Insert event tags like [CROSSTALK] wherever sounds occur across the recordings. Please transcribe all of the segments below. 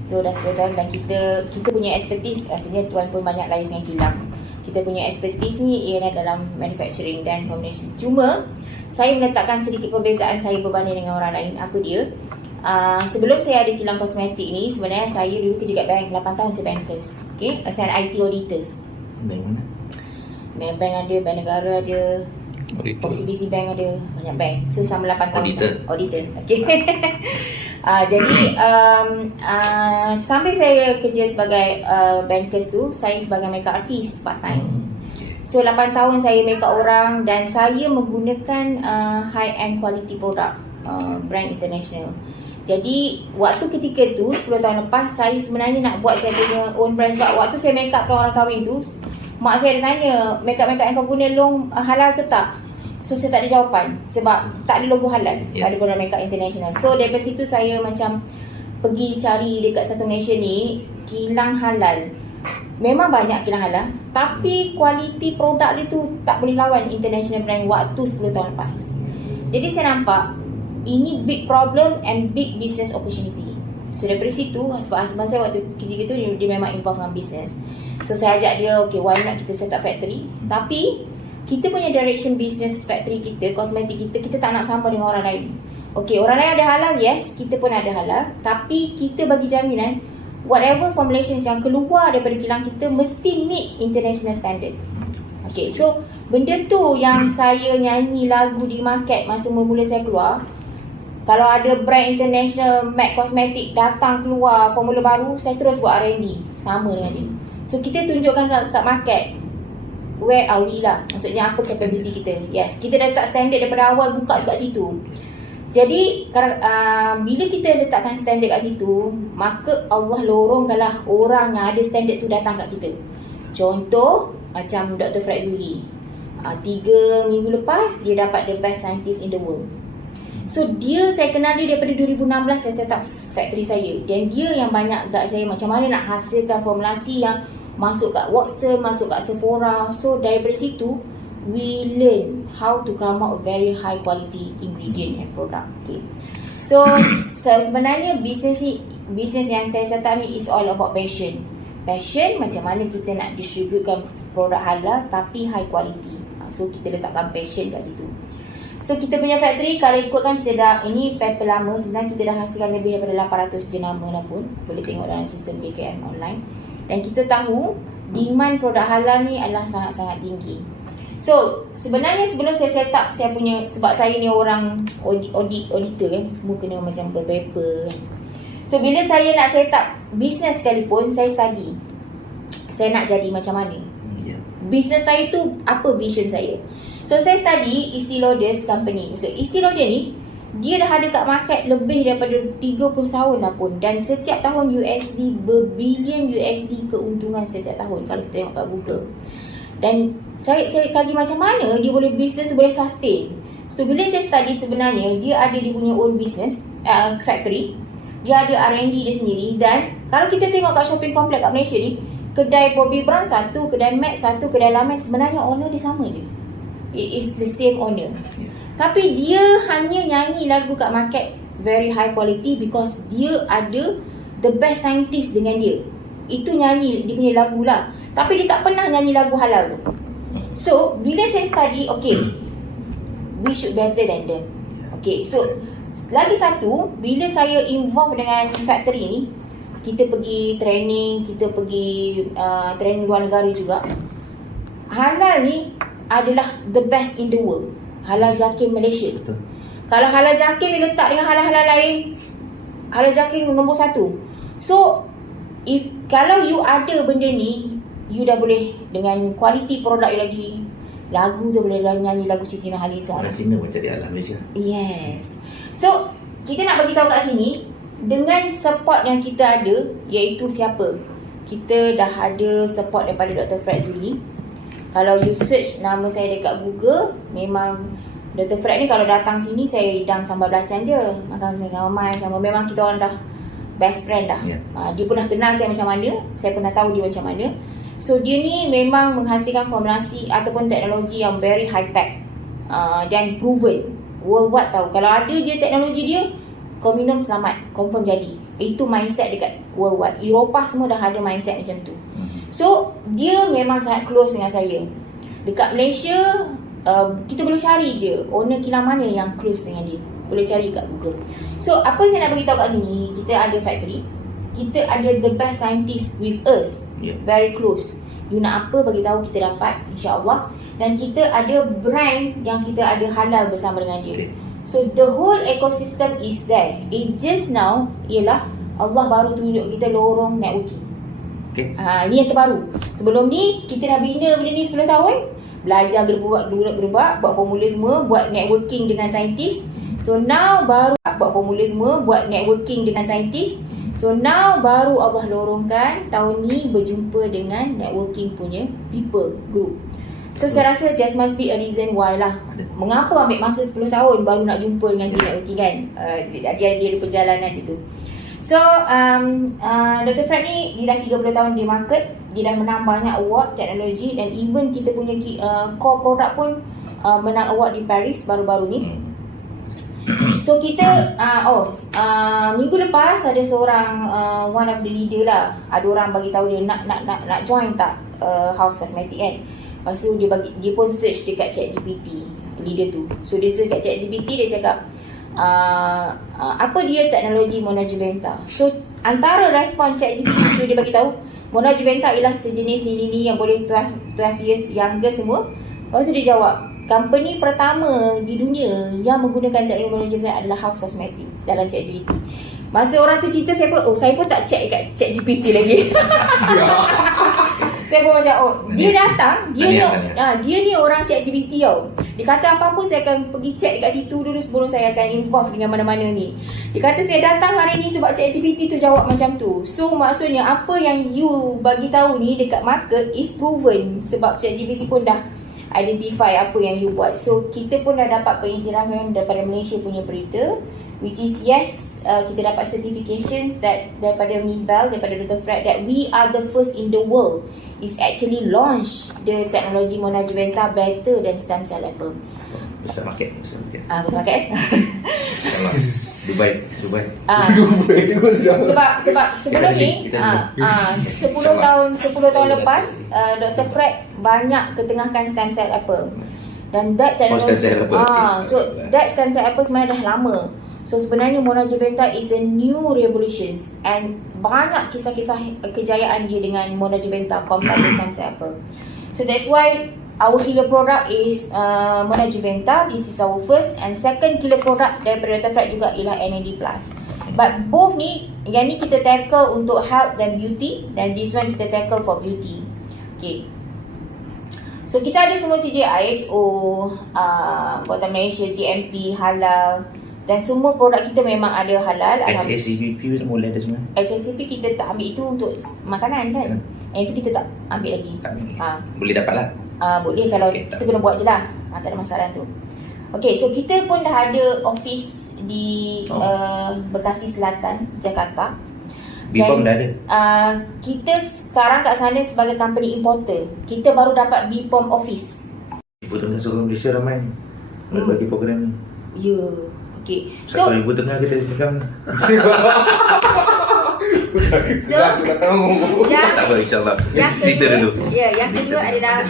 So dah 10 tahun dan kita kita punya expertise rasanya tuan pun banyak lain dengan kilang. Kita punya expertise ni ialah dalam manufacturing dan formulation. Cuma saya meletakkan sedikit perbezaan saya berbanding dengan orang lain. Apa dia? Uh, sebelum saya ada kilang kosmetik ni sebenarnya saya dulu kerja kat bank 8 tahun saya bankers. Okay? Saya IT auditors. Bank mana? Bank, bank ada, bank negara ada, Auditor. OCBC Bank ada, banyak bank. So sama 8 tahun. Auditor. saya- Auditor. Okay. uh, [LAUGHS] jadi um, uh, sambil saya kerja sebagai uh, bankers tu, saya sebagai makeup artist part time. Hmm. So 8 tahun saya makeup orang dan saya menggunakan uh, high end quality product uh, brand international. Jadi waktu ketika tu 10 tahun lepas saya sebenarnya nak buat saya punya own brand sebab waktu saya make upkan orang kahwin tu mak saya ada tanya make up make up yang kau guna long uh, halal ke tak? So saya tak ada jawapan sebab tak ada logo halal, Yeah. tak ada produk make up international. So daripada situ saya macam pergi cari dekat satu Malaysia ni kilang halal. Memang banyak kilang halal tapi kualiti produk dia tu tak boleh lawan international brand waktu 10 tahun lepas. Jadi saya nampak ini big problem and big business opportunity. So daripada situ sebab husband saya waktu ketika tu dia, dia memang involved dengan business. So saya ajak dia okay why not kita set up factory. Tapi kita punya direction business factory kita, kosmetik kita, kita tak nak sama dengan orang lain. Okay, orang lain ada halal, yes, kita pun ada halal. Tapi kita bagi jaminan whatever formulations yang keluar daripada kilang kita mesti meet international standard. Okay, so benda tu yang saya nyanyi lagu di market masa mula-mula saya keluar. Kalau ada brand international MAC Cosmetic datang keluar formula baru, saya terus buat R&D sama dengan dia. So kita tunjukkan kat, kat market where are we lah. Maksudnya apa capability kita. Yes, kita dah letak standard daripada awal buka kat situ. Jadi uh, bila kita letakkan standard kat situ, maka Allah lorongkanlah orang yang ada standard tu datang kat kita. Contoh macam Dr. Fred Zuli. Uh, tiga minggu lepas dia dapat the best scientist in the world. So dia saya kenal dia daripada 2016 saya set up factory saya dan dia yang banyak guide saya macam mana nak hasilkan formulasi yang masuk kat Watson, masuk kat Sephora. So daripada situ we learn how to come out very high quality ingredient and product. Okay. So, [COUGHS] sebenarnya bisnes ni bisnes yang saya set up ni is all about passion. Passion macam mana kita nak distributekan produk halal tapi high quality. So kita letakkan passion kat situ. So kita punya factory kalau ikutkan kita dah ini paper lama sebenarnya kita dah hasilkan lebih daripada 800 jenama dah pun. Boleh tengok dalam sistem KKM online. Dan kita tahu demand produk halal ni adalah sangat-sangat tinggi. So sebenarnya sebelum saya set up saya punya sebab saya ni orang audit, audit auditor kan semua kena macam berpaper kan. So bila saya nak set up business sekalipun saya study. Saya nak jadi macam mana? Hmm, ya. business saya tu apa vision saya. So saya study Estee Lauder's company. So Estee Lauder ni dia dah ada kat market lebih daripada 30 tahun dah pun dan setiap tahun USD berbilion USD keuntungan setiap tahun kalau kita tengok kat Google. Dan saya saya kaji macam mana dia boleh business boleh sustain. So bila saya study sebenarnya dia ada dia punya own business uh, factory. Dia ada R&D dia sendiri dan kalau kita tengok kat shopping complex kat Malaysia ni kedai Bobby Brown satu, kedai Mac satu, kedai Lames sebenarnya owner dia sama je. It is the same owner. Tapi dia hanya nyanyi lagu kat market very high quality because dia ada the best scientist dengan dia. Itu nyanyi dia punya lagu lah. Tapi dia tak pernah nyanyi lagu halal tu. So, bila saya study, okay, we should better than them. Okay, so lagi satu, bila saya involve dengan factory ni, kita pergi training, kita pergi uh, training luar negara juga. Halal ni adalah the best in the world. Halal Jakim Malaysia. Betul. Kalau halal jakim diletak dengan halal-halal lain, halal jakim nombor satu. So, if kalau you ada benda ni, you dah boleh dengan kualiti produk you lagi, lagu tu boleh dah nyanyi lagu Siti Nurhaliza. Orang Cina pun cari alam Malaysia. Yes. So, kita nak bagi tahu kat sini dengan support yang kita ada iaitu siapa? Kita dah ada support daripada Dr. Fred Zuli. Kalau you search nama saya dekat Google, memang Dr. Fred ni kalau datang sini saya hidang sambal belacan je. Makan sama mai sama memang kita orang dah best friend dah. Ya. Uh, dia pernah kenal saya macam mana, saya pernah tahu dia macam mana. So dia ni memang menghasilkan formulasi ataupun teknologi yang very high tech uh, dan proven worldwide tahu. Kalau ada je teknologi dia, kau minum selamat, confirm jadi. Itu mindset dekat worldwide. Eropah semua dah ada mindset macam tu. So, dia memang sangat close dengan saya. Dekat Malaysia, uh, kita boleh cari je owner kilang mana yang close dengan dia. Boleh cari kat Google. So, apa saya nak beritahu kat sini, kita ada factory. Kita ada the best scientist with us. Ya. Very close. You nak apa bagi tahu kita dapat insya-Allah dan kita ada brand yang kita ada halal bersama dengan dia. Okay. So the whole ecosystem is there. It just now ialah Allah baru tunjuk kita lorong networking. Okay. Ha, ni yang terbaru. Sebelum ni kita dah bina benda ni 10 tahun. Belajar gerubak gerubak gerubak, buat formula semua, buat networking dengan saintis. So now baru buat formula semua, buat networking dengan saintis. So now baru Allah lorongkan tahun ni berjumpa dengan networking punya people group. So saya rasa there must be a reason why lah. Ada. Mengapa ambil masa 10 tahun baru nak jumpa dengan networking kan? Uh, dia, dia, dia ada perjalanan dia tu. So, um, uh, Dr. Fred ni dia dah 30 tahun di market. Dia dah menang banyak award teknologi dan even kita punya uh, core product pun uh, menang award di Paris baru-baru ni. Hmm. [COUGHS] So kita uh, oh uh, minggu lepas ada seorang uh, one of the leader lah. Ada orang bagi tahu dia nak nak nak nak join tak uh, house cosmetic kan. Lepas tu dia bagi dia pun search dekat ChatGPT leader tu. So dia search kat ChatGPT dia cakap uh, uh, apa dia teknologi Mona Juventa. So antara respon ChatGPT tu dia bagi tahu Mona Juventa ialah sejenis ni-ni yang boleh 12, 12 years younger semua. Lepas tu dia jawab company pertama di dunia yang menggunakan teknologi Mona Juventa adalah House Cosmetic dalam ChatGPT. Masa orang tu cerita pun oh saya pun tak check kat ChatGPT lagi. [LAUGHS] saya pun macam oh dia datang dia ni tahniah. ah dia ni orang ChatGPT tau. Dia kata apa-apa saya akan pergi check dekat situ dulu sebelum saya akan involve dengan mana-mana ni. Dia kata saya datang hari ni sebab ChatGPT tu jawab macam tu. So maksudnya apa yang you bagi tahu ni dekat market is proven sebab ChatGPT pun dah identify apa yang you buat. So kita pun dah dapat pengiktirafan daripada Malaysia punya berita which is yes uh, kita dapat certifications that daripada Mibel daripada Dr. Fred that we are the first in the world is actually launch the technology Mona Juventa better than stem cell apple. Besar market, besar market. Ah, uh, pakai eh? InsyaAllah. [LAUGHS] Dubai, Dubai. Ah, [LAUGHS] Itu sudah. sebab sebab sebelum ni ah ah 10 tahun 10 tahun lepas uh, Dr. Fred banyak ketengahkan stem cell apple. Dan that Oh, stem technology cell apple, ah okay. so that stem cell apple sebenarnya dah lama. So sebenarnya Mona Juventa is a new revolutions and banyak kisah-kisah kejayaan dia dengan Mona compared stem cell apple. So that's why our killer product is uh, Mona Juventa. This is our first and second killer product daripada. Fred juga ialah NAD+. But both ni, yang ni kita tackle untuk health dan beauty dan this one kita tackle for beauty. Okay. So kita ada semua CJ ISO, uh, Buatan Malaysia, GMP, halal dan semua produk kita memang ada halal. HACCP semua ada semua. HACCP kita tak ambil itu untuk makanan kan. Yang itu kita tak ambil lagi. Tak ambil. Ha. Boleh dapat lah. Uh, boleh kalau okay, tak kita kena buat je lah. Ha, tak ada masalah tu. Okay, so kita pun dah ada office di Oh. uh, Bekasi Selatan, Jakarta. Bipom dah ada. Uh, kita sekarang kat sana sebagai company importer. Kita baru dapat BPOM office. Ibu Tengah seluruh Malaysia ramai. Boleh bagi program ni. Ya. Yeah. Okay. So, So, Ibu Tengah kita pegang. [LAUGHS] so Sudah tahu. yang tak apa, insyaAllah. Yang kedua, dulu. ya, yang kedua adalah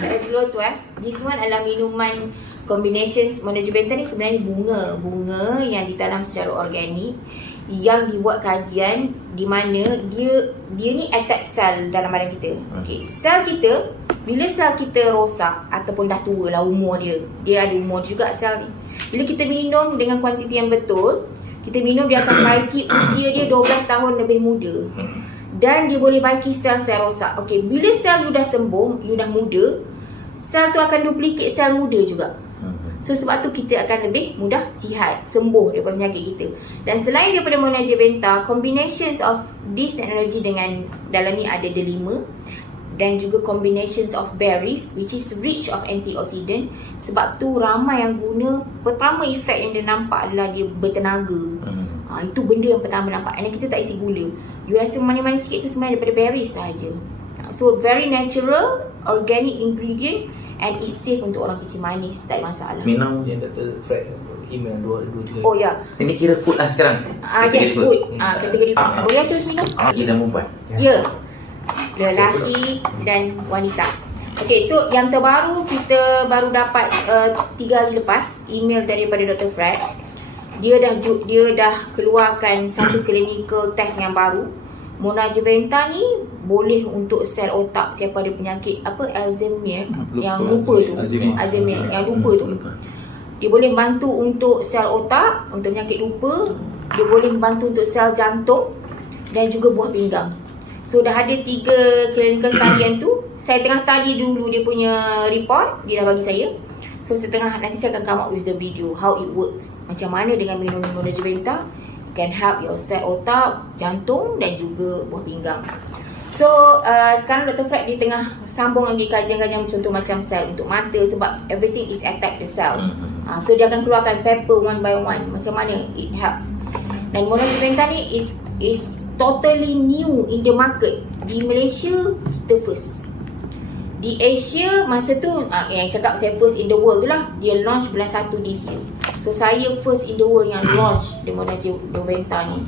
tu eh. This one adalah minuman combinations Mona Juventa ni sebenarnya bunga, bunga yang ditanam secara organik yang dibuat kajian di mana dia dia ni attack sel dalam badan kita. Okey, sel kita bila sel kita rosak ataupun dah tua lah umur dia. Dia ada umur juga sel ni. Bila kita minum dengan kuantiti yang betul, kita minum dia akan baiki usia dia 12 tahun lebih muda dan dia boleh baiki sel-sel rosak. Okey, bila sel you dah sembuh, you dah muda, sel tu akan duplicate sel muda juga. So sebab tu kita akan lebih mudah sihat, sembuh daripada penyakit kita. Dan selain daripada Mona Juventa, combinations of this technology dengan dalam ni ada delima dan juga combinations of berries which is rich of antioxidant sebab tu ramai yang guna pertama efek yang dia nampak adalah dia bertenaga Hmm. Ha, itu benda yang pertama nampak And kita tak isi gula You rasa manis-manis sikit tu sebenarnya daripada berries sahaja ha, So very natural Organic ingredient And it's safe untuk orang kecil manis Tak ada masalah Minum yang Dr. Fred email dua dua tiga. Oh ya. Ini kira food lah sekarang. Ah Kategori yes, food. food. Ah kategori food. Ah. Boleh terus minum? Laki dan perempuan. Ya. Lelaki dan wanita. Okay, so yang terbaru kita baru dapat uh, tiga hari lepas email daripada Dr. Fred. Dia dah dia dah keluarkan satu clinical test yang baru. Monajeventa ni boleh untuk sel otak siapa ada penyakit apa Alzheimer yang lupa tu. Alzheimer. Alzheimer yang lupa tu. Dia boleh bantu untuk sel otak, untuk penyakit lupa. Dia boleh bantu untuk sel jantung dan juga buah pinggang. So dah ada tiga clinical study yang tu. Saya tengah study dulu dia punya report. Dia dah bagi saya. So setengah nanti saya akan come up with the video how it works. Macam mana dengan minum monojeventa can help your sel otak, jantung dan juga buah pinggang. So uh, sekarang Dr. Fred dia tengah sambung lagi kajian-kajian contoh macam sel untuk mata sebab everything is attack the cell. Uh, so dia akan keluarkan paper one by one macam mana it helps. Dan monojeventa ni is is totally new in the market. Di Malaysia the first. Di Asia masa tu uh, yang cakap saya first in the world tu lah dia launch bulan 1 this year. So saya first in the world yang launch the monojeventa ni.